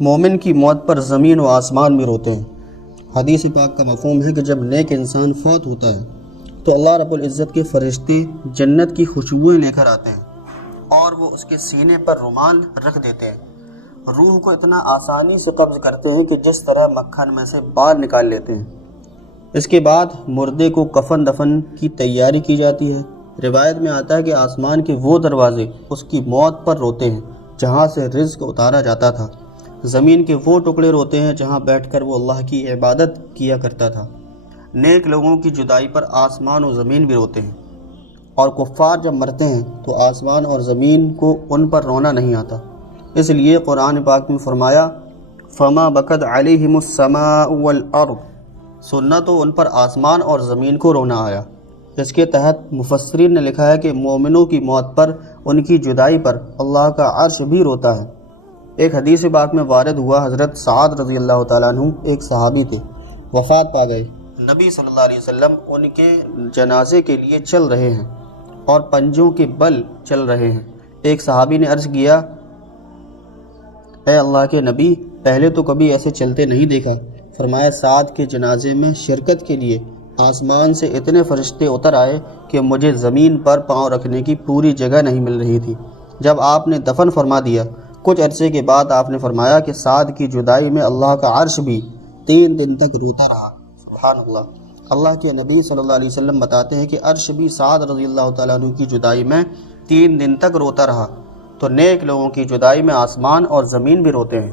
مومن کی موت پر زمین و آسمان بھی روتے ہیں۔ حدیث پاک کا مفہوم ہے کہ جب نیک انسان فوت ہوتا ہے تو اللہ رب العزت کے فرشتے جنت کی خوشبوئیں لے کر آتے ہیں اور وہ اس کے سینے پر رومال رکھ دیتے ہیں۔ روح کو اتنا آسانی سے قبض کرتے ہیں کہ جس طرح مکھن میں سے بال نکال لیتے ہیں۔ اس کے بعد مردے کو کفن دفن کی تیاری کی جاتی ہے۔ روایت میں آتا ہے کہ آسمان کے وہ دروازے اس کی موت پر روتے ہیں جہاں سے رزق اتارا جاتا تھا۔ زمین کے وہ ٹکڑے روتے ہیں جہاں بیٹھ کر وہ اللہ کی عبادت کیا کرتا تھا۔ نیک لوگوں کی جدائی پر آسمان و زمین بھی روتے ہیں، اور کفار جب مرتے ہیں تو آسمان اور زمین کو ان پر رونا نہیں آتا۔ اس لیے قرآن پاک میں فرمایا فما بکت علیہم السماء والارض، سننا تو ان پر آسمان اور زمین کو رونا آیا۔ اس کے تحت مفسرین نے لکھا ہے کہ مومنوں کی موت پر، ان کی جدائی پر اللہ کا عرش بھی روتا ہے۔ ایک حدیث پاک میں وارد ہوا، حضرت سعد رضی اللہ تعالیٰ عنہ ایک صحابی تھے، وفات پا گئے۔ نبی صلی اللہ علیہ وسلم ان کے جنازے کے لیے چل رہے ہیں اور پنجوں کے بل چل رہے ہیں۔ ایک صحابی نے عرض کیا، اے اللہ کے نبی، پہلے تو کبھی ایسے چلتے نہیں دیکھا۔ فرمایا سعد کے جنازے میں شرکت کے لیے آسمان سے اتنے فرشتے اتر آئے کہ مجھے زمین پر پاؤں رکھنے کی پوری جگہ نہیں مل رہی تھی۔ جب آپ نے دفن فرما دیا، کچھ عرصے کے بعد آپ نے فرمایا کہ سعد کی جدائی میں اللہ کا عرش بھی 3 دن تک روتا رہا۔ سبحان اللہ۔ اللہ کے نبی صلی اللہ علیہ وسلم بتاتے ہیں کہ عرش بھی سعد رضی اللہ تعالیٰ عنہ کی جدائی میں 3 دن تک روتا رہا۔ تو نیک لوگوں کی جدائی میں آسمان اور زمین بھی روتے ہیں۔